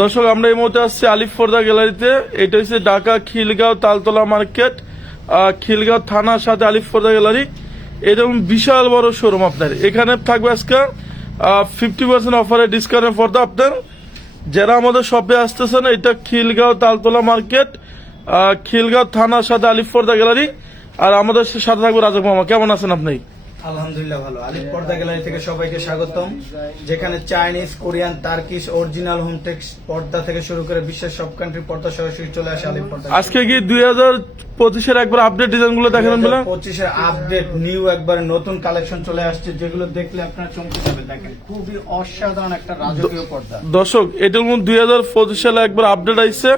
দর্শক, আমরা এই মুহূর্তে আসছি আলিফ ফোর্দা গ্যালারিতে। এটা হচ্ছে ঢাকা খিলগাঁও তালতলা মার্কেট খিলগাঁও থানার সাথে আলিফ ফোর্দা গ্যালারি। এরকম বিশাল বড় শোরুম আপনার। এখানে থাকবে আজকে ফিফটি পার্সেন্ট অফারে ডিসকাউন্টের পর্দা আপনার। যারা আমাদের শপে আসতেছেন, এটা খিলগাঁও তালতলা মার্কেট খিলগাঁও থানার সাথে আলিফ ফোর্দা গ্যালারি। আর আমাদের সাথে থাকবে রাজক মামা। কেমন আছেন আপনি? আলহামদুলিল্লাহ ভালো। আলিফ পর্দা গ্যালারি থেকে সবাইকে স্বাগতম। যেখানে Chinese Korean Turkish original hometex পর্দা থেকে শুরু করে বিশ্বের সব কান্ট্রি পর্দা সরাসরি চলে আসে আলিফ পর্দা আজকে কি দুই হাজার পঁচিশের একবার আপডেট ডিজাইনগুলো দেখাবেন বলে? পঁচিশের আপডেট নিউ একবার নতুন কালেকশন চলে আসছে যেগুলো দেখলে আপনার চমকে যাবে দেখেন খুবই অসাধারণ একটা রাজকীয় পর্দা। দর্শক এটার মধ্যে দুই হাজার পঁচিশ সালে একবার আপডেট আইছে।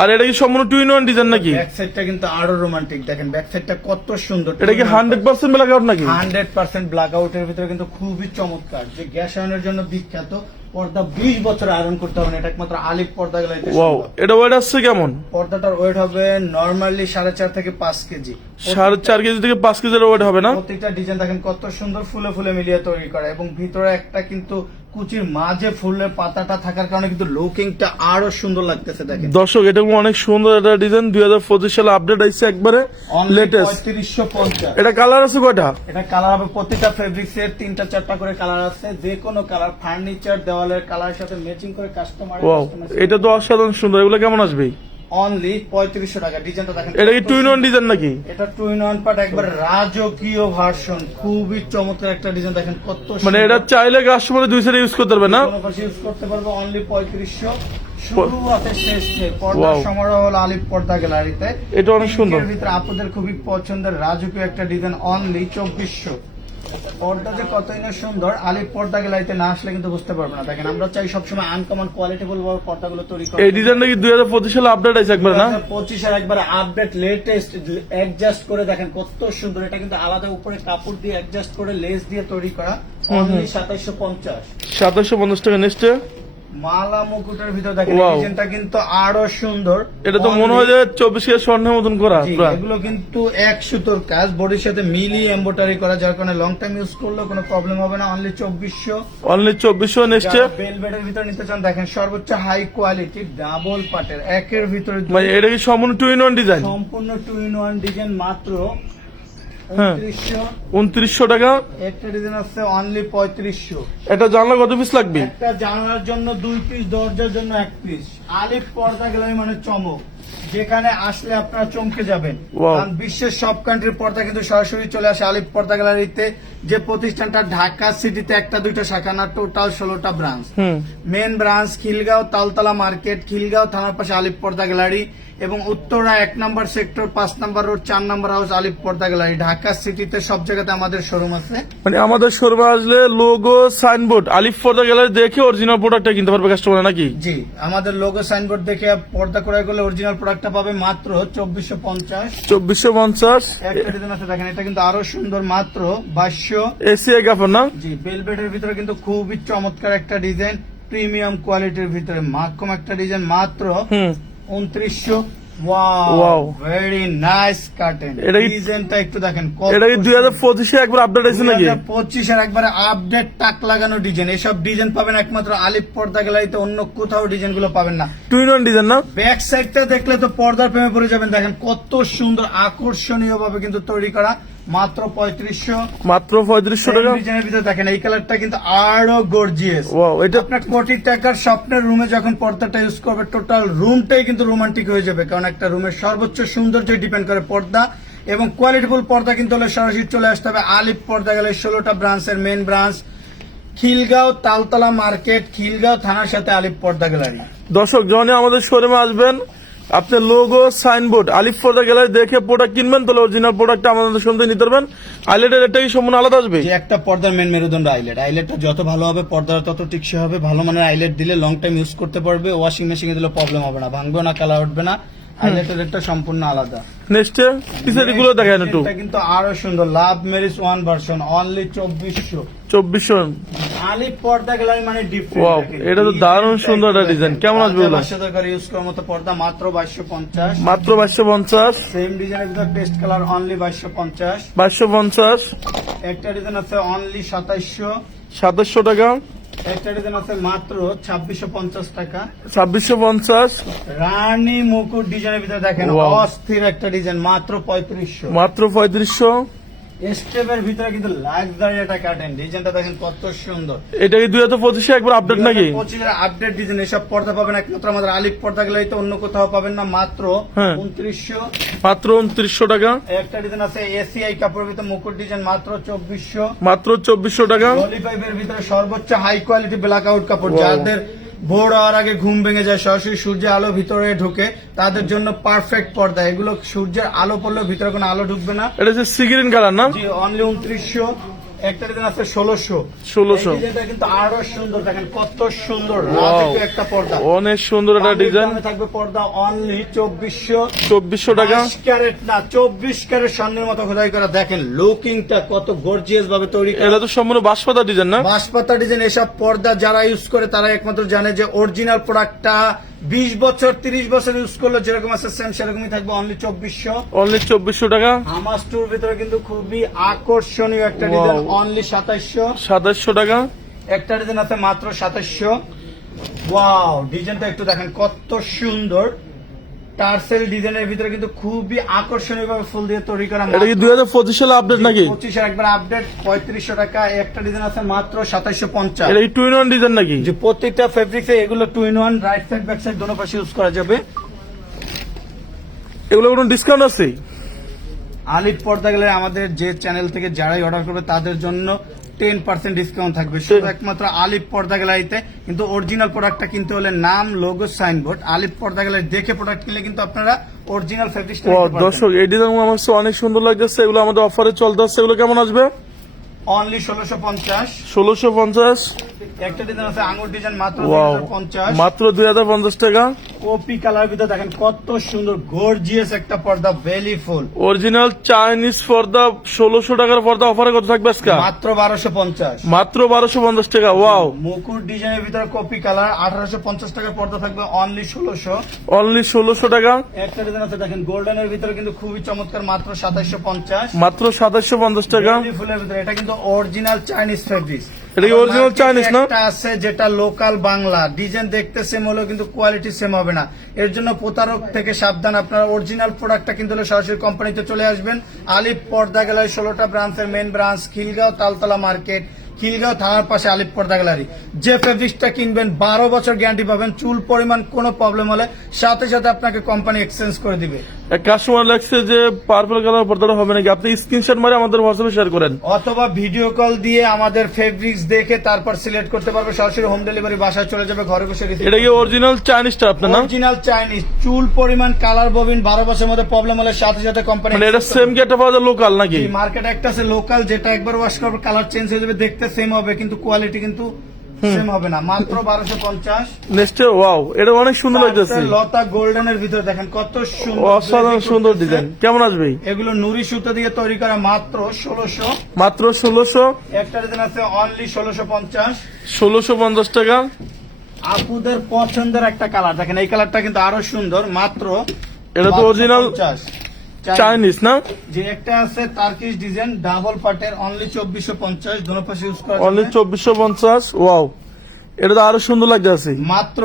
আর এটা কি সম্পূর্ণ টু ইন ওয়ান ডিজাইন নাকি? ব্যাক সাইডটা কিন্তু আরও রোমান্টিক দেখেন ব্যাক সাইডটা কত সুন্দর। এটা কি হান্ড্রেড পার্সেন্ট আউট নাকি? হান্ড্রেড পার্সেন্ট ব্ল্যাক আউটের ভিতরে কিন্তু খুবই চমৎকার। যে গ্যাস আয়নের জন্য বিখ্যাত পর্দা বিশ বছর আয়রন করতে হবে না এটা একমাত্র আলিফ পর্দা গেলে এটা ওয়েট আসছে কেমন? পর্দাটার ওয়েট হবে নর্মালি সাড়ে চার থেকে পাঁচ কেজি। সাড়ে চার কেজি থেকে পাঁচ কেজির ওয়েট হবে না? প্রত্যেকটা ডিজাইন দেখেন কত সুন্দর ফুলে ফুলে মিলিয়ে তৈরি করা এবং ভিতরে একটা কিন্তু কুচির মাঝে ফুলের পাতাটা থাকার কারণে কিন্তু লুকিংটা আরও সুন্দর লাগতেছে দেখেন। দর্শক এটা অনেক সুন্দর একটা ডিজাইন দুই হাজার পঁচিশ সালে আপডেট আইছে একবারে লেটেস্ট পঁয়ত্রিশশো পঞ্চাশ। এটা কালার আছে কয়টা? এটা কালার হবে প্রত্যেকটা ফেব্রিক্স এর তিনটা চারটা করে কালার আছে। যে কোনো কালার ফার্নিচার দেওয়ালের কালারের সাথে ম্যাচিং করে কাস্টমার এটা তো অসাধারণ সুন্দর। এগুলো কেমন আসবে? অনলি পঁয়ত্রিশশো টাকা। ডিজাইনটা দেখেন এটা কি টু ইন ওয়ান ডিজাইন নাকি? এটা টু ইন ওয়ান পার্ট একবার রাজকীয় ভার্সন খুবই চমৎকার একটা ডিজাইন দেখেন কত মানে এটা চাইলে কাস্টমার দুই সাইড ইউজ করতে পারবে না? ইউজ করতে পারব অনলি পঁয়ত্রিশশো। শুরু আছে শেষ নেই পর্দার সমারোহ হলো আলিপ পর্দা গ্যালারিতে এটা অনেক সুন্দর। ভিতরে আপনাদের খুবই পছন্দের রাজকীয় একটা ডিজাইন অনলি চব্বিশশো। পর্দা যে কতই না সুন্দর আলিফ পর্দা গেলাইতে না আসলে কিন্তু বুঝতে পারবে না। দেখেন আমরা চাই সবসময় আনকমন কোয়ালিটিফুল পর্দাগুলো তৈরি করি এই ডিজাইনটা কি দুই হাজার পঁচিশ সালে আপডেট আইছে একবার না? পঁচিশের একবার আপডেট লেটেস্ট অ্যাডজাস্ট করে দেখেন কত সুন্দর। এটা কিন্তু আলাদা উপরে কাপড় দিয়ে অ্যাডজাস্ট করে লেস দিয়ে তৈরি করা। অনলি সাতাইশো পঞ্চাশ। সাতাশশো পঞ্চাশ টাকা নেক্সটে। মালা মুকুটের ভিতর দেখেন ডিজাইনটা কিন্তু আরও সুন্দর। এটা তো মনে হয় যে চব্বিশ কেজি স্বর্ণের মতন করা এগুলো কিন্তু এক সুতোর কাজ বডির সাথে মিলিয়ে এম্বোটারি করা যার কারণে লং টাইম ইউজ করলেও কোনো প্রবলেম হবে না অনলি চব্বিশশো। অনলি চব্বিশশো নেক্সটে বেলভেটের ভিতর নিতে চান দেখেন সর্বোচ্চ হাই কোয়ালিটি ডাবল পাটের একের ভিতরে এটা কি সম্পূর্ণ টু ইন ওয়ান ডিজাইন সম্পূর্ণ টু ইন ওয়ান ডিজাইন মাত্র। উনত্রিশশো। উনত্রিশশো টাকা। একটা ডিজাইন আছে অনলি পঁয়ত্রিশশো। এটা জানলা কত পিস লাগবে? একটা জানালার জন্য দুই পিস দরজার জন্য এক পিস আলিফ পর্দা গ্যালারি মানে চমক। যেখানে আসলে আপনারা চমকে যাবেন। কারণ বিশ্বের সব কান্ট্রির পর্দা কিন্তু সরাসরি চলে আসে আলিফ পর্দা গ্যালারিতে। যে প্রতিষ্ঠানটা ঢাকা সিটিতে একটা দুইটা শাখা না টোটাল ষোলোটা branch main branch Khilgaon Taltala market Khilgaon থানার পাশে আলিফ পর্দা গ্যালারি। এবং উত্তরা এক নম্বর সেক্টর পাঁচ নম্বর রোড চার নম্বর হাউস আলিফ পর্দা গ্যালারি ঢাকা সিটিতে সব জায়গাতে আমাদের শোরুম আছে। মানে আমাদের শোরুম আসলে logo signboard Alif for the gallery দেখে অরিজিনাল প্রোডাক্টটা কিনতে পারবে কাস্টমার নাকি? জি আমাদের লোগো সাইনবোর্ড দেখে পর্দা ক্রয় করলে অরিজিনাল প্রোডাক্টটা পাবে মাত্র চব্বিশশো পঞ্চাশ। চব্বিশশো পঞ্চাশ। একটা ডিজাইন আছে দেখেন এটা কিন্তু আরও সুন্দর মাত্র বাইশশো। এসিআই কাপড় না? জি বেলভেটের ভিতরে কিন্তু খুবই চমৎকার একটা ডিজাইন প্রিমিয়াম কোয়ালিটির ভিতরে মাকম একটা ডিজাইন মাত্র উনত্রিশশো। ওয়াও ভেরি নাইস কাটেন ডিজাইনটা একটু দেখেন এটা কি দুই হাজার একবার আপডেট আছে নাকি? পঁচিশের একবারে আপডেট টাক লাগানো ডিজাইন এসব ডিজাইন পাবেন একমাত্র পর্দা গ্যালারিতে অন্য কোথাও ডিজাইনগুলো পাবেন না। টু ইন ওয়ান ডিজাইন না? ব্যাক সাইডটা দেখলে তো পর্দার প্রেমে পড়ে যাবেন দেখেন কত সুন্দর আকর্ষণীয় ভাবে কিন্তু তৈরি করা। মাত্র পঁয়ত্রিশশো। মাত্র পঁয়ত্রিশশো টাকা? ডিজাইনের ভিতরে দেখেন এই কালারটা কিন্তু আরও গর্জিয়াস ওয়াও এটা আপনার কোটি টাকার স্বপ্নের রুমে যখন পর্দাটা ইউজ করবে টোটাল রুমটাই কিন্তু রোমান্টিক হয়ে যাবে কারণ একটা রুমের সর্বোচ্চ সৌন্দর্য ডিপেন্ড করে পর্দা এবং কোয়ালিটিফুল পর্দা কিন্তু হলে সরাসরি চলে আসতে হবে। আলিপ পর্দা গেলে ষোলোটা ব্রাঞ্চের main branch Khilgaon Taltala market Khilgaon থানার সাথে আলিপ পর্দা গ্যালারি দর্শক জনে আমাদের শোরুমে আসবেন আপনি logo signboard Alif for the gallery দেখে প্রোডাক্ট কিনবেন, তাহলে অরিজিনাল প্রোডাক্ট আমাদের সঙ্গে নিতে পারবেন। আইলেটের রেটটা সম্পূর্ণ আলাদা আসবে? যে একটা পর্দার মেন মেরুদণ্ড আইলেট আইলেটটা যত ভালো হবে, পর্দাটা তত টিকসে হবে। ভালো মানের আইলেট দিলে লং টাইম ইউজ করতে পারবে। ওয়াশিং মেশিনে দিলে প্রবলেম হবে না। ভাঙবে না, কালার উঠবে না। আইলেটের রেটটা সম্পূর্ণ আলাদা। নেক্সট পিসেরগুলো দেখেন একটু। এটা কিন্তু আরও সুন্দর। লাভ মেরিস ওয়ান ভার্সন অনলি চব্বিশশো। চব্বিশশো। আলি পর্দা গ্যালারি মানে Wow, এটা তো দারুণ সুন্দর একটা design। কেমন আসবে ওগুলো? ইউজ করার মতো পর্দা মাত্র বাইশশো পঞ্চাশ। মাত্র বাইশশো পঞ্চাশ। সেম ডিজাইনের ভিতরে পেস্ট কালার অনলি বাইশশো পঞ্চাশ। বাইশশো পঞ্চাশ। একটা ডিজাইন আছে অনলি সাতাইশশো। সাতাশশো টাকা। একটা ডিজাইন আছে মাত্র ছাব্বিশশো পঞ্চাশ টাকা। ছাব্বিশশো পঞ্চাশ। রানী মুকুট ডিজাইনের ভিতরে দেখেন অস্থির একটা ডিজাইন মাত্র পঁয়ত্রিশশো। মাত্র পঁয়ত্রিশশো। স্টেপের ভিতরে কিন্তু লাক্সারি একটা ডিজাইনটা দেখেন কত সুন্দর। এটা কি দুই হাজার পঁচিশে একবার আপডেট নাকি? পঁচিশের আপডেট ডিজাইন এসব পর্দা পাবেন একমাত্র আমাদের আলিপ পর্দা গেলে তো অন্য কোথাও পাবেন না মাত্র হ্যাঁ। উনত্রিশশো। মাত্র উনত্রিশশো টাকা। একটা ডিজাইন আছে এসিআই কাপড়ের ভিতরে মুকুট ডিজাইন মাত্র চব্বিশশো। মাত্র চব্বিশশো টাকা। পলি পাইপের ভিতরে সর্বোচ্চ হাই কোয়ালিটি ব্ল্যাক আউট কাপড়. যাদের ভোর হওয়ার আগে ঘুম ভেঙে যায় সরাসরি সূর্যের আলো ভিতরে ঢুকে তাদের জন্য পারফেক্ট পর্দা। এগুলো সূর্যের আলো পড়লে ভিতরে কোনো আলো ঢুকবে না। এটা হচ্ছে সিগ্রিন কালার না? জি অনলি উনত্রিশশো একটা ডিজাইন আছে ষোলোশো। 1600 কিন্তু আরও সুন্দর দেখেন কত সুন্দর। একটা পর্দা। অনেক সুন্দর একটা ডিজাইন। থাকবে পর্দা অনলি চব্বিশশো। চব্বিশশো টাকা। ক্যারেট না চব্বিশ ক্যারেট স্বর্ণের মতো খোদাই করা। দেখেন লুকিংটা কত গর্জিয়াস ভাবে তৈরি এটা তো সম্পূর্ণ বাঁশপাতা ডিজাইন না? বাঁশপাতা ডিজাইন এসব পর্দা যারা ইউজ করে তারা একমাত্র জানে যে অরিজিনাল প্রোডাক্টটা বিশ বছর তিরিশ বছর ইউজ করলে যেরকম আছে সেম সেরকমই থাকবে অনলি চব্বিশশো। অনলি চব্বিশশো টাকা? হামাস্টুর ভিতরে কিন্তু খুবই আকর্ষণীয় একটা. ডিজাইন অনলি সাতাশশো সাতাশশো টাকা? একটা ডিজাইন আছে মাত্র সাতাইশশো। ওয়াও ডিজাইনটা একটু দেখেন কত সুন্দর। টার্সেল ডিজাইনের ভিতরে কিন্তু খুবই আকর্ষণীয় ভাবে ফুল দিয়ে তৈরি করা এটা কি দুই হাজার পঁচিশ সালে আপডেট নাকি? পঁচিশের একবার আপডেট পঁয়ত্রিশশো টাকা একটা ডিজাইন আছে মাত্র সাতাইশো পঞ্চাশ। এটা কি টু ইন ওয়ান ডিজাইন নাকি? যে প্রত্যেকটা ফেব্রিক্সে এগুলো two in one right side back side দোনো পাশে ইউজ করা যাবে। এগুলো কোনো ডিসকাউন্ট আছে? আলিপ পর্দা গেলে আমাদের যে চ্যানেল থেকে যারাই অর্ডার করবে তাদের জন্য টেন পার্সেন্ট ডিসকাউন্ট থাকবে। শুধু একমাত্র আলিপ পর্দা গ্যালারিতে কিন্তু অরিজিনাল প্রোডাক্টটা কিনতে হলে নাম লোগো সাইনবোর্ড আলিপ পর্দা গ্যালারি দেখে প্রোডাক্ট কিনলে কিন্তু আপনারা অরিজিনাল ফেব্রিক্সটা দর্শক এই ডিজাইন আমার অনেক সুন্দর লাগতেছে এগুলো আমাদের অফারে চলতে আসছে এগুলো কেমন আসবে? অনলি ষোলোশো পঞ্চাশ। ষোলোশো পঞ্চাশ? একটা ডিজাইন আছে আঙুর ডিজাইন মাত্র পঞ্চাশ। মাত্র দুই হাজার পঞ্চাশ টাকা। কপি কালার ভিতরে দেখেন কত সুন্দর গর্জিয়াস একটা পর্দা ভেলি ফুল অরিজিনাল চাইনিজ পর্দা ষোলোশো টাকার পর্দা অফারে কত থাকবে আজকে? মাত্র বারোশো পঞ্চাশ। মাত্র বারোশো পঞ্চাশ টাকা ওয়াও মুকুট ডিজাইনের ভিতরে কপি কালার আঠারোশো পঞ্চাশ টাকার পর্দা থাকবে অনলি ষোলোশো। অনলি ষোলোশো টাকা। একটা ডিজাইন আছে দেখেন গোল্ডেনের ভিতরে কিন্তু খুবই চমৎকার মাত্র সাতাইশো পঞ্চাশ। মাত্র সাতাশশো পঞ্চাশ টাকা। ফুলের ভিতরে এটা কিন্তু অরিজিনাল চাইনিজ ফেব্রিক্স এটা কি original Chinese না? একটা আছে যেটা লোকাল বাংলা। ডিজাইন দেখতে সেম হলেও কিন্তু কোয়ালিটি সেম হবে না। এর জন্য প্রতারক থেকে সাবধান। আপনারা অরিজিনাল প্রোডাক্টটা কিনতে হলে সরাসরি কোম্পানিতে চলে আসবেন। পর্দা গ্যালারি ষোলোটা ব্রাঞ্চের main branch Khilgaon Taltala market Khilgaon থানার পাশে আলিপ পর্দা গ্যালারি। যে ফেব্রিক্সটা কিনবেন বারো বছর গ্যারান্টি পাবেন। চুল পরিমাণ কোনো প্রবলেম হলে সাথে সাথে আপনাকে কোম্পানি এক্সচেঞ্জ করে দিবে। কাস্টমার লাগছে যে পার্পল কালার পর্দাটা হবে নাকি? আপনি স্ক্রিনশট মারে আমাদের হোয়াটসঅ্যাপে শেয়ার করেন। অথবা ভিডিও কল দিয়ে আমাদের ফেব্রিক্স দেখে তারপর সিলেক্ট করতে পারবে। সরাসরি হোম ডেলিভারি বাসায় চলে যাবে ঘরে বসে এটা কি অরিজিনাল চাইনিজটা আপনার না? অরিজিনাল চাইনিজ চুল পরিমাণ কালার ববিন বারো বছরের মধ্যে প্রবলেম হলে সাথে সাথে কোম্পানি মানে এটা সেম কি একটা পাওয়া যায় লোকাল নাকি? মার্কেট একটা আছে লোকাল যেটা একবার ওয়াশ করবে কালার চেঞ্জ হয়ে যাবে দেখতে সেম হবে কিন্তু কোয়ালিটি কিন্তু সেম হবে না মাত্র বারোশো পঞ্চাশ। ওয়াও এটা অনেক সুন্দর লাগতেছে। লতা গোল্ডেনের ভিতরে দেখেন কত সুন্দর অসাধারণ সুন্দর ডিজাইন। কেমন আসবে? এগুলো নুরি সুতো দিয়ে তৈরি করা মাত্র ষোলোশো। মাত্র ষোলোশো। একটা ডিজাইন আছে অনলি ষোলোশো পঞ্চাশ। ষোলোশো পঞ্চাশ টাকা। আপুদের পছন্দের একটা কালার। দেখেন এই কালারটা কিন্তু আরও সুন্দর মাত্র এটা তো 1250 চাইনিজ না? যে একটা আছে টার্কিশ ডিজাইন ডাবল পার্টের অনলি চব্বিশশো পঞ্চাশ দোনো পাশে ইউজ করা অনলি। চব্বিশশো পঞ্চাশ? ওয়াও এটা তো আরও সুন্দর লাগতেছে। মাত্র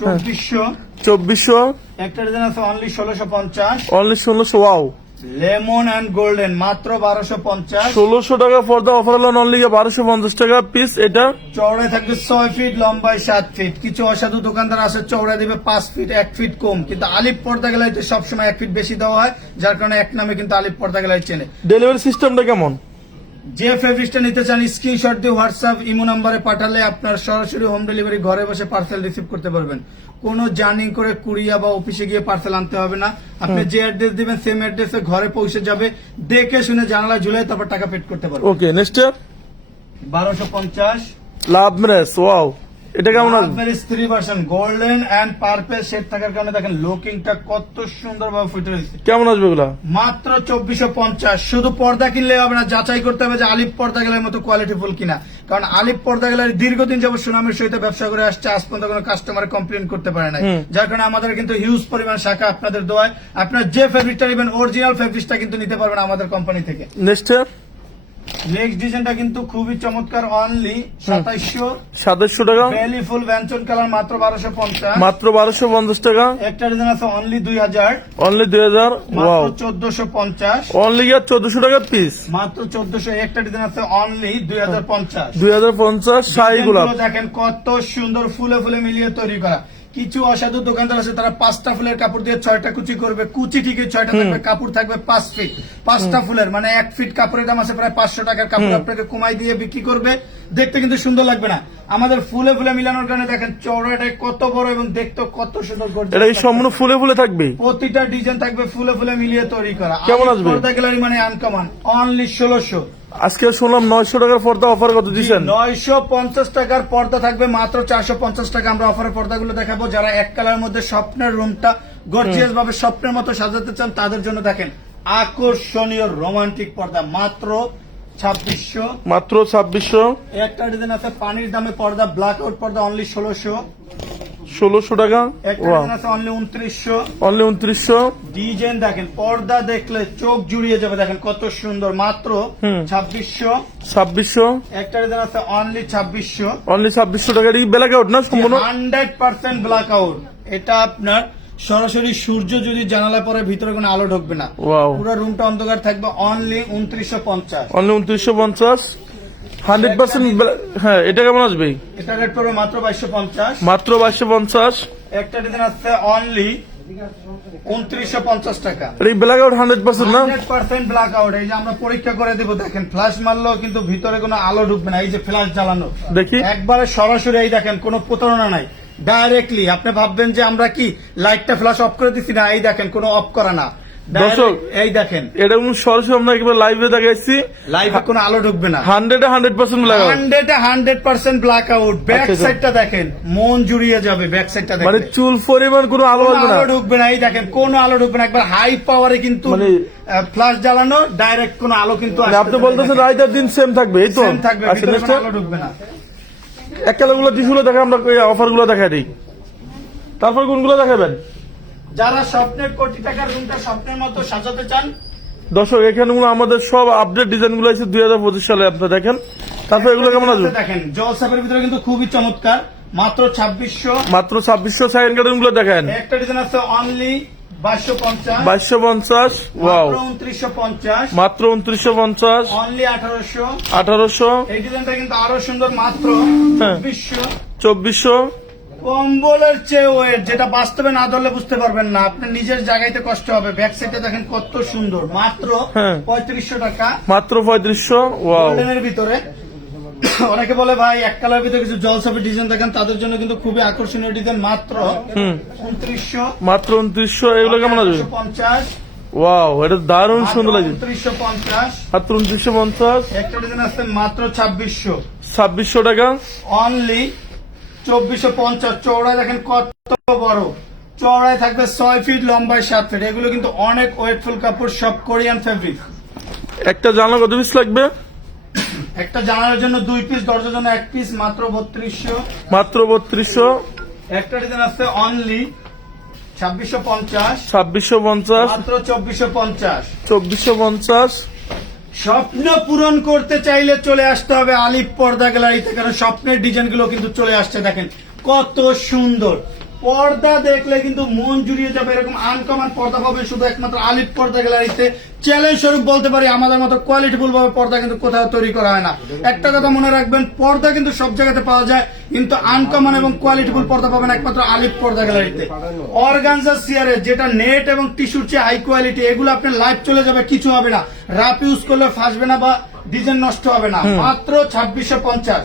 চব্বিশশো। চব্বিশশো? একটা ডিজাইন আছে অনলি ষোলোশো পঞ্চাশ। অনলি ষোলোশো ওয়াও লেমন অ্যান্ড গোল্ডেন মাত্র বারোশো পঞ্চাশ। ষোলোশো টাকা পর্দা অফার লোন অনলি বারোশো পঞ্চাশ টাকা পিস এটা? চওড়ায় থাকবে ছয় ফিট লম্বায় সাত ফিট কিছু অসাধু দোকানদার আছে চওড়া দিবে পাঁচ ফিট এক ফিট কম। কিন্তু আলিপ পর্দা গেলে সবসময় এক ফিট বেশি দেওয়া হয় যার কারণে এক নামে কিন্তু আলিপ পর্দা গেলে চেনে। ডেলিভারি সিস্টেমটা কেমন? যে ফেব্রিক্সটা নিতে চান স্ক্রিনশট দিয়ে হোয়াটসঅ্যাপ ইমো নাম্বারে পাঠালে আপনার সরাসরি হোম ডেলিভারি ঘরে বসে পার্সেল রিসিভ করতে পারবেন। কোনো জার্নি করে কুরিয়া বা অফিসে গিয়ে পার্সেল আনতে হবে না। আপনি যে অ্যাড্রেস দিবেন সেম অ্যাড্রেসে ঘরে পৌঁছে যাবে। দেখে শুনে জানালা ঝুলে তারপর টাকা পেড করতে পারবেন। ওকে নেক্সট বারোশো পঞ্চাশ। লাভ ম্যারেজ ওয়াও এটা কেমন আসবে three percent golden purple set থাকার কারণে দেখেন লুকিংটা কত ফুটে রয়েছে। কেমন আসবে মাত্র চব্বিশশো পঞ্চাশ। শুধু পর্দা কিনলে হবে না যাচাই করতে হবে যে আলিপ পর্দা গেলের মতো কোয়ালিটি ফুল কিনা। কারণ আলিপ পর্দা গেলের দীর্ঘদিন যাবত সুনামের সহিত ব্যবসা করে আসছে আজ পর্যন্ত কোনো কাস্টমার কমপ্লেন করতে পারে নাই। হুম। যার কারণে আমাদের কিন্তু হিউজ পরিমাণ শাখা আপনাদের দোয়ায়। আপনার যে ফেব্রিকটা নেবেন অরিজিনাল ফেব্রিকটা কিন্তু নিতে পারবেন আমাদের কোম্পানি থেকে। নেক্সট নেক্সট ডিজাইনটা কিন্তু খুবই চমৎকার অনলি সাতাইশশো সাতাশশো টাকা। বেলি ফুল ভ্যানচন কালার মাত্র বারোশো পঞ্চাশ। মাত্র বারোশো পঞ্চাশ টাকা। একটা ডিজাইন আছে অনলি দুই হাজার। অনলি দুই হাজার চোদ্দশো পঞ্চাশ। অনলি গিয়ে চোদ্দশো টাকা পিস মাত্র চোদ্দশো একটা ডিজাইন আছে অনলি দুই হাজার পঞ্চাশ। দুই হাজার পঞ্চাশ শাহি গোলাপ দেখেন কত সুন্দর ফুলে ফুলে মিলিয়ে তৈরি করা। কিছু অসাধু দোকানদার আছে তারা পাঁচটা ফুলের কাপড় দিয়ে ছয়টা কুচি করবে। কুচি ঠিকই ছয়টা থাকবে কাপড় থাকবে পাঁচ ফিট পাঁচটা ফুলের মানে এক ফিট কাপড়ের দাম আছে প্রায় পাঁচশো টাকার কাপড় আপনাকে কমাই দিয়ে বিক্রি করবে। দেখতে কিন্তু সুন্দর লাগবে না। আমাদের ফুলে ফুলে মিলানোর কারণে দেখেন চওড়াটা কত বড় এবং দেখতে কত সুন্দর gorgeous এটা সম্পূর্ণ ফুলে ফুলে থাকবে? প্রতিটা ডিজাইন থাকবে ফুলে ফুলে মিলিয়ে তৈরি করা। কেমন আসবে? গ্যালারি মানে আনকমন অনলি ষোলোশো। আজকে শুনলাম নয়শো টাকার পর্দা অফার কত দিচ্ছেন নয়শো পঞ্চাশ টাকার পর্দা থাকবে মাত্র চারশো পঞ্চাশ টাকা আমরা অফারের পর্দাগুলো দেখাবো। যারা এক কালার মধ্যে স্বপ্নের রুমটা গর্জিয়াস ভাবে স্বপ্নের মতো সাজাতে চান তাদের জন্য দেখেন আকর্ষণীয় রোমান্টিক পর্দা মাত্র ছাব্বিশশো। মাত্র ছাব্বিশশো। একটা ডিজাইন আছে পানির দামে পর্দা ব্ল্যাক আউট পর্দা অনলি ষোলোশো। ষোলোশো টাকা? অনলি উনত্রিশশো। অনলি উনত্রিশশো? ডিজাইন দেখেন পর্দা দেখলে চোখ জুড়িয়ে যাবে দেখেন কত সুন্দর। মাত্র ছাব্বিশশো। ছাব্বিশশো? একটা ডিজাইন আছে অনলি ছাব্বিশশো। অনলি ছাব্বিশশো টাকা বেলাকে আউট না সম্পূর্ণ? হান্ড্রেড পার্সেন্ট ব্ল্যাক আউট এটা আপনার সরাসরি সূর্য যদি জানালা পরে ভিতরে কোনো আলো ঢুকবে না। পুরো রুমটা অন্ধকার থাকবে অনলি উনত্রিশশো পঞ্চাশ। অনলি উনত্রিশশো পঞ্চাশ? হান্ড্রেড পার্সেন্ট হ্যাঁ এটা কেমন আসবে? এটা রেট পড়বে মাত্র বাইশশো পঞ্চাশ। মাত্র বাইশশো পঞ্চাশ? একটা ডিজাইন আছে অনলি উনত্রিশশো পঞ্চাশ টাকা। এই বেলাক আউট হান্ড্রেড পার্সেন্ট না? হান্ড্রেড পার্সেন্ট ব্ল্যাক আউট এই যে আমরা পরীক্ষা করে দেবো দেখেন ফ্ল্যাশ মারলেও কিন্তু ভিতরে কোনো আলো ঢুকবে না এই যে ফ্ল্যাশ জ্বালানো। দেখি। একবারে সরাসরি এই দেখেন কোনো প্রতারণা নাই। ডাইরেক্টলি আপনি ভাববেন যে আমরা কি লাইটটা ফ্ল্যাশ অফ করে দিচ্ছি না এই দেখেন কোনো অফ করা না। দর্শক, এই দেখেন। এটা কোনো সরাসরি আমরা একেবারে লাইভে দেখাইছি। লাইভে কোনো আলো ঢুকবে না। Hundred hundred percent black hundred hundred percent black out back আচ্ছা, আচ্ছা। সাইডটা দেখেন মন জুড়িয়ে যাবে ব্যাক সাইডটা মানে চুল পরিমাণ কোনো আলো কোনো আসবে না। আলো ঢুকবে না এই দেখেন কোনো আলো ঢুকবে না। একবার হাই পাওয়ারে কিন্তু মানে- ফ্ল্যাশ জ্বালানো ডাইরেক্ট কোনো আলো কিন্তু মানে আপনি বলতেছেন রাইট আর দিন সেম থাকবে এই তো। সেম থাকবে আচ্ছা? আলো ঢুকবে না। এক কালারগুলো টিস্যুগুলো দেখা আমরা অফারগুলো দেখাই দিই। তারপর কোনগুলো দেখাবেন? যারা স্বপ্নের কোটি টাকার রুমটা স্বপ্নের মতো সাজাতে চান দর্শক এখানে আমাদের সব আপডেট ডিজাইনগুলো আছে দুই হাজার পঁচিশ সালে আপনারা দেখেন। তারপর এগুলো কেমন আসবে দেখেন জলসাপের ভিতরে কিন্তু খুবই চমৎকার মাত্র ছাব্বিশশো। মাত্র ছাব্বিশশো সেকেন্ড কার্টুনগুলো দেখেন। একটা ডিজাইন আছে অনলি বাইশশো পঞ্চাশ পঞ্চাশ ওয়াও। মাত্র উনত্রিশশো পঞ্চাশ মাত্র উনত্রিশশো পঞ্চাশ অনলি আঠারোশো। আঠারোশো। এই ডিজাইনটা কিন্তু আরও সুন্দর মাত্র হ্যাঁ। চব্বিশশো। চব্বিশশো। কম্বলের চেয়ে ওয়েট যেটা বাস্তবে না ধরলে বুঝতে পারবেন না আপনার নিজের জায়গাতে কষ্ট হবে ব্যাক সাইডে দেখেন কত সুন্দর মাত্র হ্যাঁ। পঁয়ত্রিশশো টাকা। মাত্র পঁয়ত্রিশশো ওয়াও। ভিতরে। অনেকে বলে ভাই এক কালার ভিতরে কিছু জলসাপের ডিজাইন দেখেন তাদের জন্য কিন্তু খুবই আকর্ষণীয় ডিজাইন মাত্র উনত্রিশশো মাত্র উনত্রিশশো এগুলো কেমন আসবে পঞ্চাশ। ওয়াও এটা দারুণ সুন্দর লাগছে। উনত্রিশশো পঞ্চাশ। মাত্র উনত্রিশশো পঞ্চাশ। একটা ডিজাইন আছে মাত্র ছাব্বিশশো। ছাব্বিশশো টাকা? অনলি চব্বিশশো পঞ্চাশ। চৌড়ায় দেখেন কত বড়। চৌড়ায় থাকবে ছয় ফিট লম্বায় সাত ফিট এগুলো কিন্তু অনেক ওয়েটফুল কাপড় সব কোরিয়ান ফেব্রিক একটা জানলা কত পিস লাগবে? একটা জানার জন্য দুই পিস দরজার জন্য এক পিস মাত্র বত্রিশশো। মাত্র বত্রিশশো। একটা ডিজাইন আছে অনলি ছাব্বিশশো পঞ্চাশ। ছাব্বিশশো পঞ্চাশ। মাত্র চব্বিশশো পঞ্চাশ। চব্বিশশো পঞ্চাশ। স্বপ্ন পূরণ করতে চাইলে চলে আসতে হবে আলিপ পর্দা গ্যালারিতে কারণ স্বপ্নের ডিজাইনগুলো কিন্তু চলে আসছে দেখেন। কত সুন্দর। পর্দা দেখলে কিন্তু মন জুড়িয়ে যাবে এরকম আনকমন পর্দা পাবেন শুধু একমাত্র আলিপ পর্দা গ্যালারিতে চ্যালেঞ্জ স্বরূপ বলতে পারি আমাদের মতো কোয়ালিটিফুল ভাবে পর্দা কিন্তু কোথাও তৈরি করা হয় না। একটা কথা মনে রাখবেন পর্দা কিন্তু সব জায়গাতে পাওয়া যায় কিন্তু আনকমন এবং কোয়ালিটিফুল পর্দা পাবেন একমাত্র আলিপ পর্দা গ্যালারিতে অর্গানজা সিয়ারে যেটা নেট এবং টিস্যুর চেয়ে হাই কোয়ালিটি এগুলো আপনার লাইফ চলে যাবে কিছু হবে না। রাপ ইউজ করলে ফাসবে না বা ডিজাইন নষ্ট হবে না। মাত্র ছাব্বিশশো পঞ্চাশ।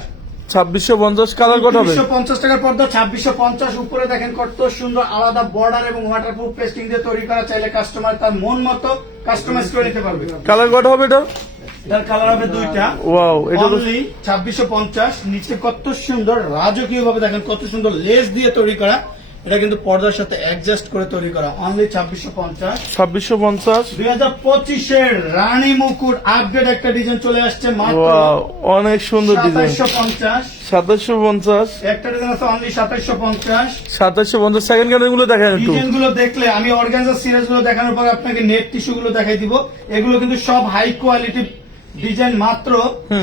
ছাব্বিশশো পঞ্চাশ কালার কত হবে? পঞ্চাশ টাকার পর্দা ছাব্বিশশো পঞ্চাশ উপরে দেখেন কত সুন্দর আলাদা বর্ডার এবং ওয়াটারপ্রুফ পেস্টিং দিয়ে তৈরি করা। চাইলে কাস্টমার তার মন মতো কাস্টমাইজ করে নিতে পারবে। কালার কত হবে এটা? কালার হবে দুইটা। ওয়াও এটা অনলি নিচে কত সুন্দর রাজকীয় ভাবে দেখেন কত সুন্দর লেস দিয়ে তৈরি করা। এটা কিন্তু পর্দার সাথে অ্যাডজাস্ট করে তৈরি করা। অনলি ছাব্বিশশো পঞ্চাশ। ছাব্বিশশো পঞ্চাশ। দুই হাজার পঁচিশের রানী মুকুট আপডেট একটা ডিজাইন চলে আসছে মাত্র অনেক সুন্দর ডিজাইন পঞ্চাশ। সাতাশশো পঞ্চাশ। একটা ডিজাইন আছে অনলি সাতাইশশো পঞ্চাশ। সাতাশশো পঞ্চাশ। সেকেন্ড কালারগুলো দেখেন একটু। ডিজাইনগুলো দেখলে আমি সিরিজগুলো দেখানোর পর আপনাকে নেট টিস্যু গুলো দেখাই দিব। এগুলো কিন্তু সব হাই কোয়ালিটি ডিজাইন মাত্র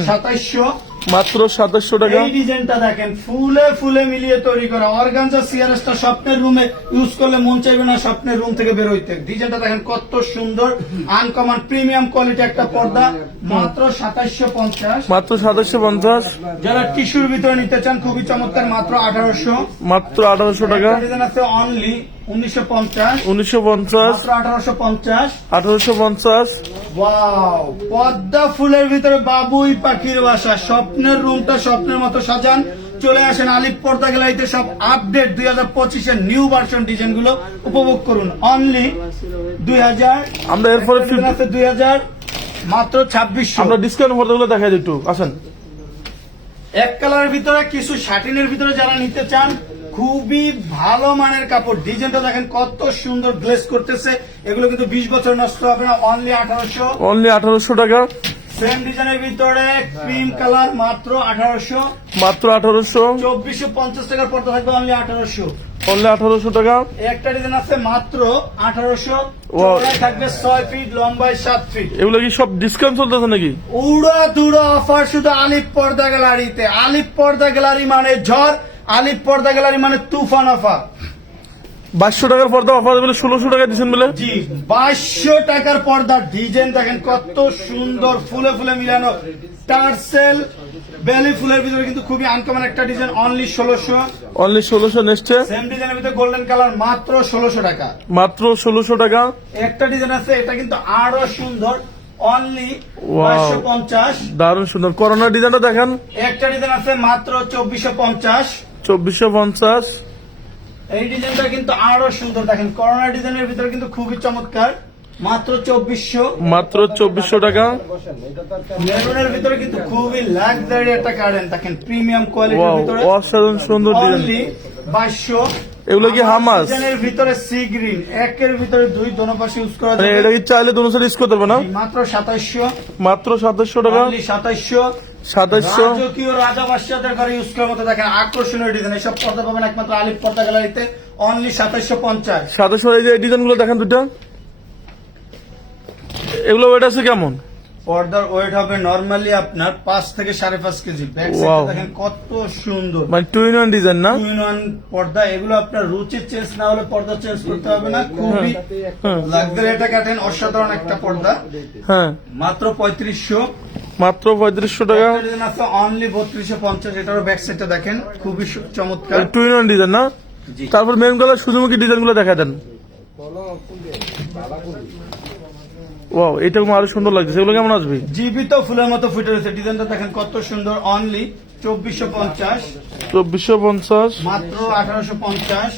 সাতাইশশো। মাত্র সাতাশশো টাকা। এই ডিজাইনটা দেখেন ফুলে ফুলে মিলিয়ে তৈরি করা। অর্গানজা সিয়ারসটা স্বপ্নের রুমে ইউজ করলে মন চাইবে না স্বপ্নের রুম থেকে বের হইতে। ডিজাইনটা দেখেন কত সুন্দর আনকমন প্রিমিয়াম কোয়ালিটি একটা পর্দা। মাত্র সাতাইশশো পঞ্চাশ। মাত্র সাতাশশো পঞ্চাশ। যারা টিস্যুর ভিতরে নিতে চান খুবই চমৎকার মাত্র আঠারোশো। মাত্র আঠারোশো টাকা। ডিজাইন আছে অনলি উনিশশো পঞ্চাশ উনিশশো পঞ্চাশ আঠারোশো পঞ্চাশ। আঠারোশো পঞ্চাশ। পদ্মা ফুলের ভিতরে বাবুই পাখির বাসা। স্বপ্নের রুমটা স্বপ্নের মতো সাজান। চলে আসেন আলিপ পর্দা গ্যালারিতে। সব আপডেট দুই হাজার পঁচিশের নিউ ভার্সন ডিজাইনগুলো উপভোগ করুন। অনলি দুই হাজার আমরা এরপরে দুই হাজার মাত্র ছাব্বিশশো। আমরা ডিসকাউন্ট পর্দাগুলো দেখাই দিই একটু। আসেন। এক কালারের ভিতরে কিছু শাটিনের ভিতরে যারা নিতে চান খুবই ভালো মানের কাপড়। ডিজাইনটা দেখেন কত সুন্দর গ্লেস করতেছে। এগুলো কিন্তু বিশ বছর নষ্ট হবে না অনলি আঠারোশো। অনলি আঠারোশো টাকা। সেম ডিজাইনের ভিতরে ক্রিম কালার মাত্র আঠারোশো। মাত্র আঠারোশো। চব্বিশশো পঞ্চাশ টাকার পর্দা থাকবে অনলি আঠারোশো। অনলি আঠারোশো টাকা। একটা ডিজাইন আছে মাত্র আঠারোশো. থাকবে ছয় ফিট লম্বায় সাত ফিট এগুলো কি সব ডিসকাউন্ট চলতেছে নাকি? উড়া দুড়া অফার শুধু আলিপ পর্দা গ্যালারিতে। আলিপ পর্দা গ্যালারি মানে ঝড়। আলিপ পর্দা গ্যালারি মানে তুফান অফার। বাইশশো টাকার পর্দা অফার বলে ষোলোশো টাকা দিচ্ছেন বলে? জি বাইশশো টাকার পর্দার ডিজাইন দেখেন কত সুন্দর ফুলে ফুলে মিলানো। টার্সেল বেলি ফুলের ভিতরে কিন্তু খুবই আনকমন একটা ডিজাইন অনলি ষোলোশো। অনলি ষোলোশো নেসছে। সেম ডিজাইনের ভিতরে গোল্ডেন কালার মাত্র ষোলোশো টাকা। মাত্র ষোলোশো টাকা। একটা ডিজাইন আছে এটা কিন্তু আরও সুন্দর অনলি. পঞ্চাশ। দারুণ সুন্দর। করোনা ডিজাইনটা দেখেন। একটা ডিজাইন আছে মাত্র চব্বিশশো পঞ্চাশ। চব্বিশশো পঞ্চাশ। এই ডিজাইনটা কিন্তু আরও সুন্দর। দেখেন করোনা ডিজাইনের ভিতরে কিন্তু খুবই চমৎকার। মাত্র চব্বিশশো। মাত্র চব্বিশশো টাকা। মেরুনের ভিতরে কিন্তু খুবই লাক্সারি একটা কারেন্ট দেখেন প্রিমিয়াম কোয়ালিটির ভিতরে। অসাধারণ সুন্দর ডিজাইন বাইশশো। এগুলো কি হামাস? ডিজাইনের ভিতরে সি গ্রিন। একের ভিতরে দুই দোনো পাশে ইউজ করা মানে এটা কি চাইলে দুটো সাইড ইউজ করতে পারবে না? মাত্র সাতাইশশো। মাত্র সাতাশশো টাকা? অনলি সাতাইশশো। সাতাশশো রাজকীয় রাজা বাদশাদের ঘরে ইউজ করার মতো দেখেন আকর্ষণীয় ডিজাইন এসব পর্দা পাবেন একমাত্র আলিপ পর্দা গ্যালারিতে অনলি পঞ্চাশ। সাতাশশো এই দেখেন দুটা এগুলো ওয়েট আছে কেমন? পর্দার ওয়েট হবে নর্মালি আপনার পাঁচ থেকে সাড়ে পাঁচ কেজি। ব্যাক সাইডে দেখেন কত সুন্দর। মানে টু ইন ওয়ান ডিজাইন না? টু ইন ওয়ান পর্দা এগুলো আপনার রুচি চেঞ্জ না হলে পর্দা চেঞ্জ করতে হবে না খুবই লাগবে এটা কাটেন অসাধারণ একটা পর্দা। হ্যাঁ। মাত্র পঁয়ত্রিশশো। মাত্র পঁয়ত্রিশশো টাকা। আছে অনলি বত্রিশশো পঞ্চাশ এটারও ব্যাক সাইডটা দেখেন খুবই চমৎকার। টু ইন ওয়ান ডিজাইন না? তারপর মেন কালার সূর্যমুখী ডিজাইনগুলো দেখা দেন। ওয়াও এটা আরও সুন্দর লাগছে। সেগুলো কেমন আসবে? জীবিত ফুলের মতো ফুটে রয়েছে। ডিজাইনটা দেখেন কত সুন্দর অনলি চব্বিশশো পঞ্চাশ। চব্বিশশো পঞ্চাশ। মাত্র আঠারোশো পঞ্চাশ।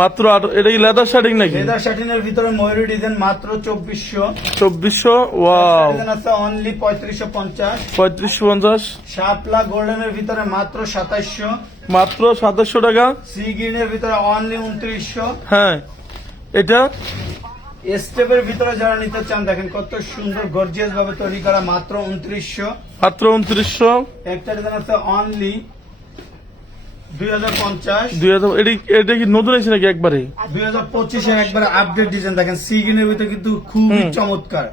মাত্র এটা কি লেদার শার্টিং নাকি? লেদার শাটিনের ভিতরে ময়ূরী ডিজাইন মাত্র চব্বিশশো। চব্বিশশো ওয়াও আছে অনলি পঁয়ত্রিশশো পঞ্চাশ। পঁয়ত্রিশশো পঞ্চাশ। শাপলা গোল্ডেনের ভিতরে মাত্র সাতাইশশো। মাত্র সাতাশশো টাকা। সি গ্রিনের ভিতরে অনলি উনত্রিশশো। হ্যাঁ। এটা স্টেপের ভিতরে যারা নিতে চান দেখেন কত সুন্দর গর্জিয়াস ভাবে তৈরি করা মাত্র উনত্রিশশো। মাত্র উনত্রিশশো। একটা ডিজাইন আছে অনলি এটা কি নতুন আছে নাকি একবারে? দুই হাজার পঁচিশের একবারে আপডেট ডিজাইন দেখেন ভিতরে কিন্তু খুবই চমৎকার।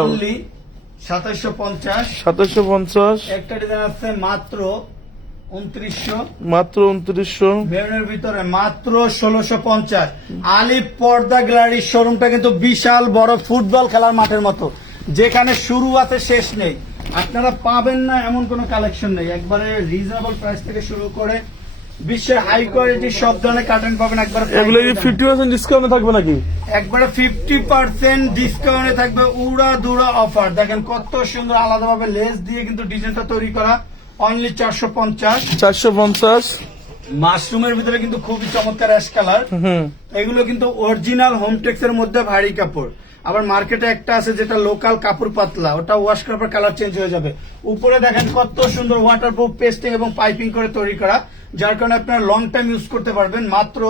অনলি পঞ্চাশ। সাতাশশো পঞ্চাশ। একটা ডিজাইন আছে মাত্র মাত্র উনত্রিশশো। মেরুনের ভিতরে মাত্র ষোলোশো পঞ্চাশ। আলিপ পর্দা গ্যালারির শোরুমটা কিন্তু বিশাল বড় ফুটবল খেলার মাঠের মতো। যেখানে শুরু আছে শেষ নেই। আপনারা পাবেন না এমন কোনো কালেকশন নেই। একবারে রিজনেবল প্রাইস থেকে শুরু করে বিশ্বের হাই কোয়ালিটি সব ধরনের কার্টেন পাবেন। একবারে এগুলো কি ফিফটি পার্সেন্ট ডিসকাউন্টে থাকবে নাকি? একবারে ফিফটি পার্সেন্ট ডিসকাউন্টে থাকবে। উড়া দুরা অফার দেখেন কত সুন্দর আলাদাভাবে লেস দিয়ে কিন্তু ডিজাইনটা তৈরি করা। অনলি চারশো পঞ্চাশ। চারশো পঞ্চাশ। মাশরুমের ভিতরে কিন্তু খুবই চমৎকার অ্যাশ কালার। হুম। এগুলো কিন্তু অরিজিনাল হোমটেক্স এর মধ্যে ভারী কাপড়। আবার মার্কেটে একটা আছে যেটা লোকাল কাপড় পাতলা। ওটা ওয়াশ করার পর কালার চেঞ্জ হয়ে যাবে। উপরে দেখেন কত সুন্দর ওয়াটারপ্রুফ পেস্টিং এবং পাইপিং করে তৈরি করা। যার কারণে আপনারা লং টাইম ইউজ করতে পারবেন। মাত্র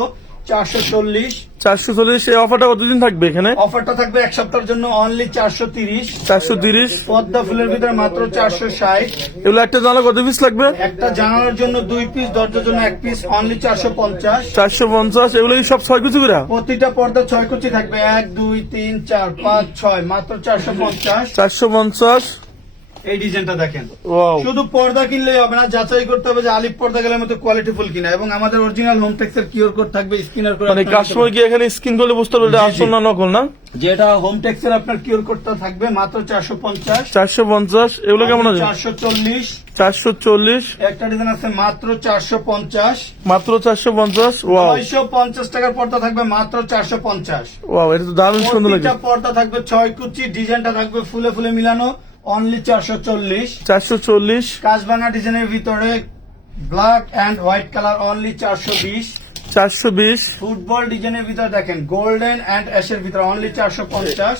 চারশো চল্লিশ। চারশো চল্লিশ এই অফারটা কতদিন থাকবে এখানে? অফারটা থাকবে এক সপ্তাহের জন্য অনলি চারশো তিরিশ। চারশো তিরিশ। পদ্মা ফুলের ভিতরে মাত্র চারশো ষাট। এগুলো একটা জানা কত পিস লাগবে? একটা জানানোর জন্য দুই পিস দরজার জন্য এক পিস অনলি চারশো পঞ্চাশ। চারশো পঞ্চাশ এগুলো সব ছয় কিছু করে? প্রতিটা পর্দা ছয় কুচি থাকবে। এক দুই তিন চার পাঁচ ছয় মাত্র চারশো পঞ্চাশ। চারশো পঞ্চাশ। এই ডিজাইনটা দেখেন। শুধু পর্দা কিনলেই হবে না যাচাই করতে হবে যে আলিপ পর্দা গেলে মতো কোয়ালিটি ফুল কিনা। এবং আমাদের অরিজিনাল হোম কিওর কোড থাকবে স্ক্রিনার করে মানে কাস্টমার কি এখানে স্ক্রিন করলে বুঝতে পারবে এটা। আসল না নকল না? যেটা হোম আপনার কিওর কোডটা থাকবে মাত্র চারশো পঞ্চাশ। চারশো পঞ্চাশ এগুলো কেমন আছে? চারশো চল্লিশ। চারশো চল্লিশ। একটা ডিজাইন আছে মাত্র চারশো পঞ্চাশ। মাত্র চারশো পঞ্চাশ ওয়াও ছয়শো পঞ্চাশ টাকার পর্দা থাকবে মাত্র চারশো পঞ্চাশ। ওয়াও এটা তো দারুণ সুন্দর লাগে পর্দা থাকবে ছয় কুচি ডিজাইনটা থাকবে ফুলে ফুলে মিলানো। অনলি চারশো চল্লিশ। চারশো চল্লিশ। ডিজাইনের ভিতরে black and white colour only চারশো বিশ। চারশো বিশ। ফুটবল ডিজাইনের ভিতরে দেখেন গোল্ডেন অ্যান্ড অ্যাশের ভিতরে অনলি চারশো পঞ্চাশ।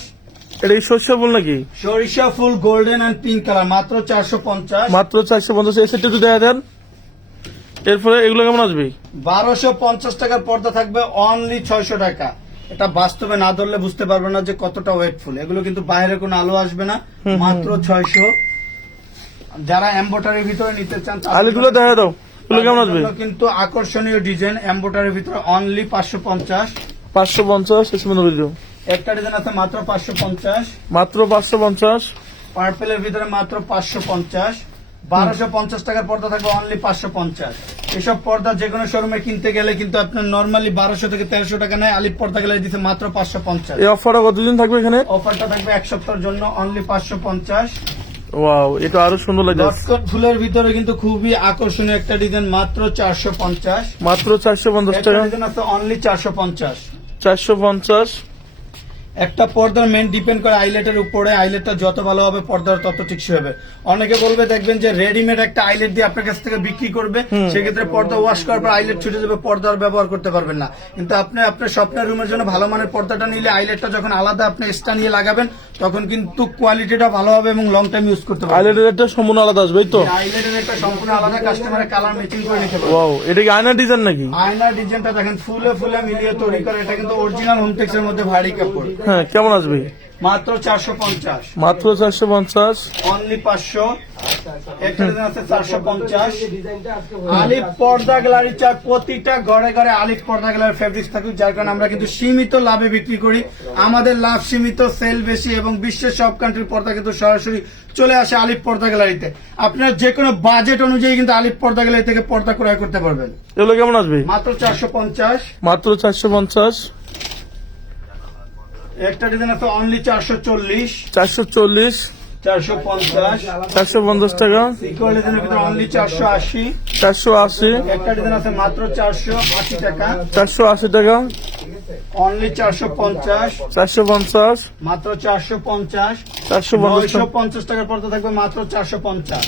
এটা ফুল নাকি? সরিষা ফুল গোল্ডেন অ্যান্ড পিঙ্ক কালার মাত্র চারশো পঞ্চাশ। মাত্র চারশো পঞ্চাশ এই দেখা দেন। এরপরে এগুলো কেমন আসবে? বারোশো পঞ্চাশ টাকার পর্দা থাকবে অনলি ছয়শো টাকা। এটা বাস্তবে না ধরলে বুঝতে পারবে না যে কতটা ওয়েটফুল। এগুলো কিন্তু বাইরে কোনো আলো আসবে না। মাত্র ছয়শো। যারা এম্বোটারির ভিতরে নিতে চান আলিগুলো দেখা দাও। কেমন আসবে? কিন্তু আকর্ষণীয় ডিজাইন এম্বোটারির ভিতরে অনলি পাঁচশো পঞ্চাশ। পাঁচশো পঞ্চাশ একটা ডিজাইন আছে মাত্র পাঁচশো পঞ্চাশ। মাত্র পাঁচশো পঞ্চাশ। পার্পেলের ভিতরে মাত্র পাঁচশো পঞ্চাশ। বারোশো পঞ্চাশ টাকার পর্দা থাকবে অনলি পাঁচশো পঞ্চাশ। এসব পর্দা যে কোনো শোরুমে কিনতে গেলে কিন্তু আপনার নর্মালি বারোশো থেকে তেরোশো টাকা নেয়। আলিপ পর্দা গেলে দিতে মাত্র পাঁচশো পঞ্চাশ। এই অফারটা কতদিন থাকবে এখানে? অফারটা থাকবে এক সপ্তাহের জন্য অনলি পাঁচশো পঞ্চাশ। ওয়াও এটা আরও সুন্দর লটকন ফুলের ভিতরে কিন্তু খুবই আকর্ষণীয় একটা ডিজাইন মাত্র চারশো পঞ্চাশ। মাত্র টাকা। ডিজাইন আছে অনলি একটা পর্দার মেন ডিপেন্ড করে আইলেটের উপরে আইলেটটা যত ভালো হবে পর্দার তত টিকসই হবে। অনেকে বলবে দেখবেন যে রেডিমেড একটা আইলেট দিয়ে আপনার কাছ থেকে বিক্রি করবে সেক্ষেত্রে পর্দা ওয়াশ করার পর আইলেট ছুটে যাবে পর্দা আর ব্যবহার করতে পারবেন না। কিন্তু আপনি আপনার স্বপ্নের রুমের জন্য ভালো মানের পর্দাটা নিলে আইলেটটা যখন আলাদা আপনি এক্সট্রা নিয়ে লাগাবেন তখন কিন্তু কোয়ালিটিটা ভালো হবে এবং লং টাইম ইউজ করতে পারবেন। আইলেটের একটা সম্পূর্ণ আলাদা আসবে তো? আইলেটের একটা সম্পূর্ণ আলাদা কাস্টমারের কালার ম্যাচিং করে নিতে পারবে ওয়াও এটা কি আয়না ডিজাইন নাকি? আয়নার ডিজাইনটা দেখেন ফুলে ফুলে মিলিয়ে তৈরি করে এটা কিন্তু অরিজিনাল হোমটেক্সের মধ্যে ভারী কাপড়। হ্যাঁ কেমন আসবে? মাত্র চারশো পঞ্চাশ। মাত্র চারশো পঞ্চাশ? অনলি পাঁচশো। আলিফ পর্দা গ্যালারি চার প্রতিটা ঘরে ঘরে আলিফ পর্দা গ্যালারি ফেব্রিক্স থাকুক যার কারণে আমরা কিন্তু সীমিত লাভে বিক্রি করি। আমাদের লাভ সীমিত সেল বেশি এবং বিশ্বের সব কান্ট্রির পর্দা কিন্তু সরাসরি চলে আসে আলিফ পর্দা গ্যালারিতে। আপনার যে কোনো বাজেট অনুযায়ী কিন্তু আলিফ পর্দা গ্যালারি থেকে পর্দা ক্রয় করতে পারবেন। এগুলো কেমন আসবে? মাত্র চারশো পঞ্চাশ। মাত্র চারশো পঞ্চাশ? একটা ডিজাইন আছে অনলি চারশো চল্লিশ চারশো চল্লিশ চারশো পঞ্চাশ। চারশো পঞ্চাশ টাকা। ইকুয়াল ডিজাইনের ভিতরে অনলি চারশো আশি। চারশো আশি। একটা ডিজাইন আছে মাত্র চারশো আশি টাকা। চারশো আশি টাকা। অনলি চারশো পঞ্চাশ। চারশো পঞ্চাশ। মাত্র চারশো পঞ্চাশ। চারশো পঞ্চাশ। পঞ্চাশ টাকার পর্দা থাকবে মাত্র চারশো পঞ্চাশ।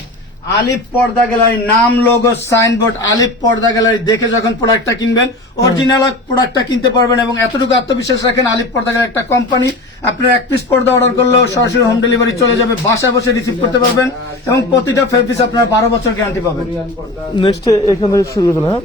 আলিফ পর্দা গ্যালারি নাম লোগো সাইনবোর্ড আলিফ পর্দা গ্যালারি দেখে যখন প্রোডাক্টটা কিনবেন অরিজিনাল প্রোডাক্টটা কিনতে পারবেন এবং এতটুকু আত্মবিশ্বাস রাখেন আলিফ পর্দা গ্যালারি একটা কোম্পানি আপনার এক পিস পর্দা অর্ডার করলেও সরাসরি হোম ডেলিভারি চলে যাবে বাসায় বসে রিসিভ করতে পারবেন এবং প্রতিটা ফের পিস আপনার বারো বছর গ্যারান্টি পাবেন। নেক্সট এখান থেকে শুরু করলাম হ্যাঁ?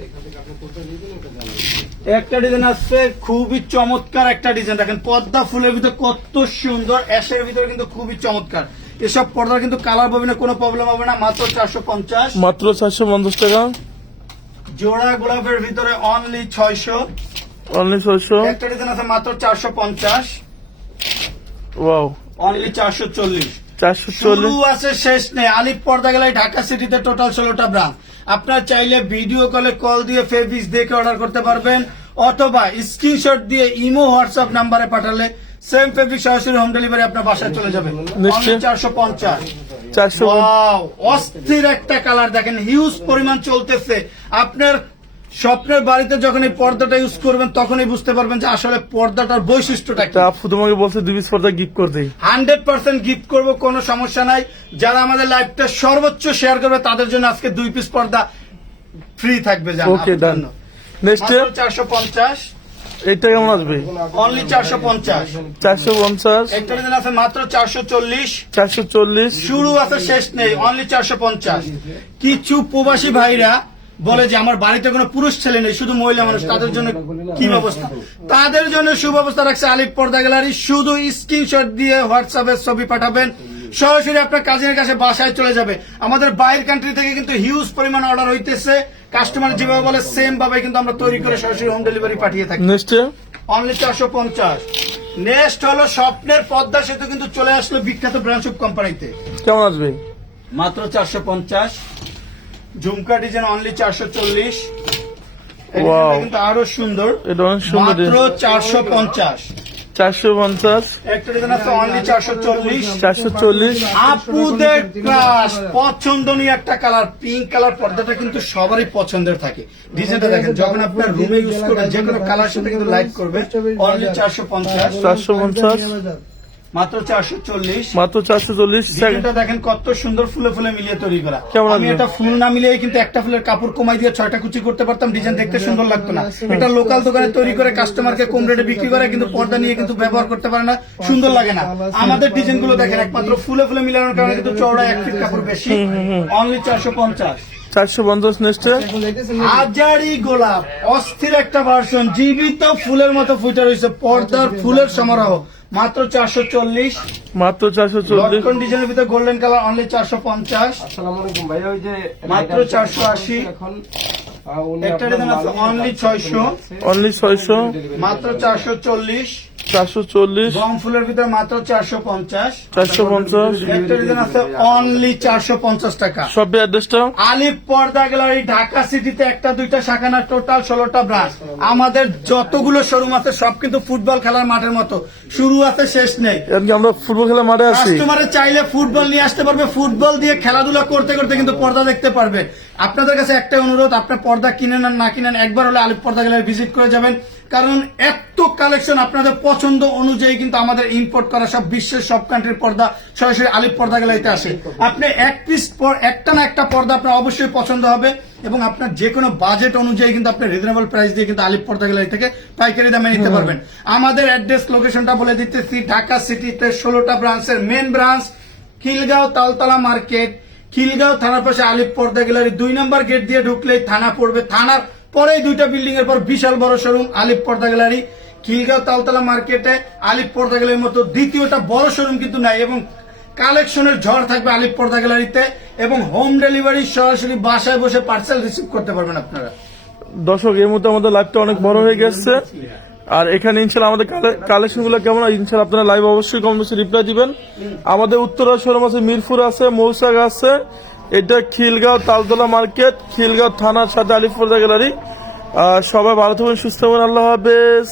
একটা ডিজাইন আসছে খুবই চমৎকার একটা ডিজাইন দেখেন পদ্মা ফুলের ভিতরে কত সুন্দর অ্যাশের ভিতরে কিন্তু খুবই চমৎকার। এসব পর্দার কিন্তু কালার পাবে না কোনো প্রবলেম হবে না মাত্র চারশো পঞ্চাশ। মাত্র চারশো পঞ্চাশ টাকা। জোড়া গোলাপের ভিতরে অনলি ছয়শো। অনলি ছয়শো। একটা ডিজাইন আছে মাত্র চারশো পঞ্চাশ। ওয়াও অনলি চারশো চল্লিশ। চারশো চল্লিশ। আছে শেষ নেই। আলিপ পর্দা গেলায় ঢাকা সিটিতে টোটাল ষোলোটা ব্রাঞ্চ আপনার চাইলে ভিডিও কলে কল দিয়ে দেখে অর্ডার করতে পারবেন অথবা স্ক্রিনশট দিয়ে ইমো হোয়াটসঅ্যাপ নাম্বারে পাঠালে সেম ফেব্রিক সরাসরি হোম ডেলিভারি আপনার বাসায় চলে যাবে। চারশো পঞ্চাশ। চারশো অস্থির একটা কালার দেখেন হিউজ পরিমাণ চলতেছে। আপনার স্বপ্নের বাড়িতে যখন এই পর্দাটা ইউজ করবেন তখনই বুঝতে পারবেন যে আসলে পর্দাটার বৈশিষ্ট্যটা কি। আপু তোমাকে বলছে দুই পিস পর্দা গিফট করতে হান্ড্রেড পার্সেন্ট গিফট করব কোনো সমস্যা নাই। যারা আমাদের লাইভটা সর্বোচ্চ শেয়ার করবে তাদের জন্য আজকে দুই পিস পর্দা ফ্রি থাকবে ওকে ডান নেক্সট চারশো পঞ্চাশ। এটা কেমন আসবে? অনলি চারশো পঞ্চাশ। চারশো পঞ্চাশ। একটা ডিজাইন আছে মাত্র চারশো চল্লিশ। চারশো চল্লিশ। শুরু আছে শেষ নেই অনলি চারশো পঞ্চাশ। কিছু প্রবাসী ভাইরা বলে যে আমার বাড়িতে কোনো পুরুষ ছেলে নেই শুধু মহিলা মানুষ তাদের জন্য কি ব্যবস্থা? তাদের জন্য সুব্যবস্থা রাখছে আলিপ পর্দা গ্যালারি। শুধু স্ক্রিনশট দিয়ে হোয়াটসঅ্যাপে ছবি পাঠাবেন। সরাসরি আপনার কাজের কাছে বাসায় চলে যাবে। আমাদের বাইরের কান্ট্রি থেকে কিন্তু হিউজ পরিমাণ অর্ডার হইতেছে। কাস্টমার যেভাবে বলে সেম ভাবে কিন্তু আমরা তৈরি করে সরাসরি হোম ডেলিভারি পাঠিয়ে থাকি। অনলি চারশো পঞ্চাশ। নেক্সট হলো স্বপ্নের পদ্মা সেতু কিন্তু চলে আসলো বিখ্যাত ব্রাঞ্চ অফ কোম্পানিতে কেমন আসবে? মাত্র চারশো পঞ্চাশ। ঝুমকা ডিজাইন অনলি চারশো চল্লিশ. কিন্তু আরও সুন্দর। এটা অনেক সুন্দর মাত্র চারশো পঞ্চাশ। চারশো পঞ্চাশ। চারশো চল্লিশ। আপুদের ক্লাস পছন্দনীয় একটা কালার পিঙ্ক কালার পর্দাটা কিন্তু সবারই পছন্দের থাকে। ডিজাইনটা দেখেন যখন আপনার রুমে ইউজ করবেন যে কোনো কালার সাথে কিন্তু লাইট করবে অনলি চারশো পঞ্চাশ। চারশো পঞ্চাশ। মাত্র চারশো চল্লিশ। মাত্র চারশো চল্লিশ দেখেন কত সুন্দর ফুলে ফুলে মিলিয়ে তৈরি করা। আমি এটা ফুল না মিলিয়ে কিন্তু একটা ফুলের কাপড় কমাই দিয়ে ছয়টা কুচি করতে পারতাম ডিজাইন দেখতে সুন্দর লাগতো না। এটা লোকাল দোকানে তৈরি করে কাস্টমারকে কম রেটে বিক্রি করে কিন্তু পর্দা নিয়ে কিন্তু ব্যবহার করতে পারে না সুন্দর লাগে না। আমাদের ডিজাইনগুলো দেখেন একমাত্র ফুলে ফুলে মিলানোর কারণে কিন্তু চওড়া এক ফিট কাপড় বেশি। অনলি চারশো পঞ্চাশ। চারশো পঞ্চাশ নেক্সটে হাজারি গোলাপ অস্থির একটা ভার্সন জীবিত ফুলের মতো ফুটে রয়েছে পর্দার ফুলের সমারোহ। মাত্র চারশো চল্লিশ। মাত্র চারশো চল্লিশ। ডিজাইনের ভিতরে গোল্ডেন কালার অনলি চারশো পঞ্চাশ। আসসালাম আলাইকুম ভাইয়া ওই যে মাত্র 480 এখন আহ, উনি একটা আপনার ডিজাইন আছে মাল- অনলি ছয়শো। অনলি ছয়শো? মাত্র চারশো চল্লিশ। চারশো চল্লিশ? গম ফুলের ভিতরে মাত্র চারশো পঞ্চাশ। চারশো পঞ্চাশ? আছে অনলি চারশো পঞ্চাশ টাকা। সব অ্যাড্রেসটা? আলিফ পর্দা গ্যালারি ঢাকা সিটিতে একটা দুইটা শাখা না টোটাল ষোলোটা ব্রাঞ্চ আমাদের যতগুলো শোরুম আছে সব কিন্তু ফুটবল খেলার মাঠের মতো। শুরু আছে শেষ নেই। আমরা ফুটবল খেলার মাঠে আছি। কাস্টমারে চাইলে ফুটবল নিয়ে আসতে পারবে। ফুটবল দিয়ে খেলাধুলা করতে করতে কিন্তু পর্দা দেখতে পারবে। আপনাদের কাছে একটাই অনুরোধ আপনার পর্দা কিনেন আর না কিনেন একবার হলে আলিপ পর্দা গ্যালারি ভিজিট করে যাবেন। কারণ এত কালেকশন আপনাদের পছন্দ অনুযায়ী কিন্তু আমাদের ইম্পোর্ট করা সব বিশ্বের সব কান্ট্রির পর্দা সরাসরি আলিপ পর্দা গ্যালারিতে আসে। আপনি এক পিস একটা না একটা পর্দা আপনার অবশ্যই পছন্দ হবে এবং আপনার যে কোনো বাজেট অনুযায়ী কিন্তু আপনি রিজনেবল প্রাইস দিয়ে কিন্তু আলিপ পর্দা গ্যালারি থেকে পাইকারি দামে নিতে পারবেন। আমাদের অ্যাড্রেস লোকেশনটা বলে দিতেছি ঢাকা সিটিতে ষোলোটা ব্রাঞ্চের main branch Khilgaon Taltala market Khilgaon থানার পাশে আলিপ পর্দা গ্যালারি দুই নম্বর গেট দিয়ে ঢুকলেই থানা পড়বে। থানার পরেই দুইটা বিল্ডিং এর পর বিশাল বড় শোরুম আলিপ পর্দা গ্যালারি। খিলগাঁও তালতলা মার্কেটে আলিপ পর্দা গ্যালারির মতো দ্বিতীয়টা বড় শোরুম কিন্তু নাই এবং কালেকশনের ঝড় থাকবে আলিপ পর্দা গ্যালারিতে এবং হোম ডেলিভারি সরাসরি বাসায় বসে পার্সেল রিসিভ করতে পারবেন আপনারা। দর্শক এর মধ্যে আমাদের লাইভটা অনেক বড় হয়ে গেছে। আর এখানে ইনশাল্লাহ আমাদের কালেকশনগুলো কেমন ইনশাল্লাহ আপনারা লাইভ অবশ্যই কম বেশি রিপ্লাই দিবেন। আমাদের উত্তরা শোরুম আছে, মিরপুর আছে, মৌসাগ আছে। এটা খিলগাঁও তালতলা মার্কেট, খিলগাঁও থানার সাথে আলিপুর গ্যালারি। সবাই ভালো থাকবেন সুস্থ আল্লাহ হাফেজ।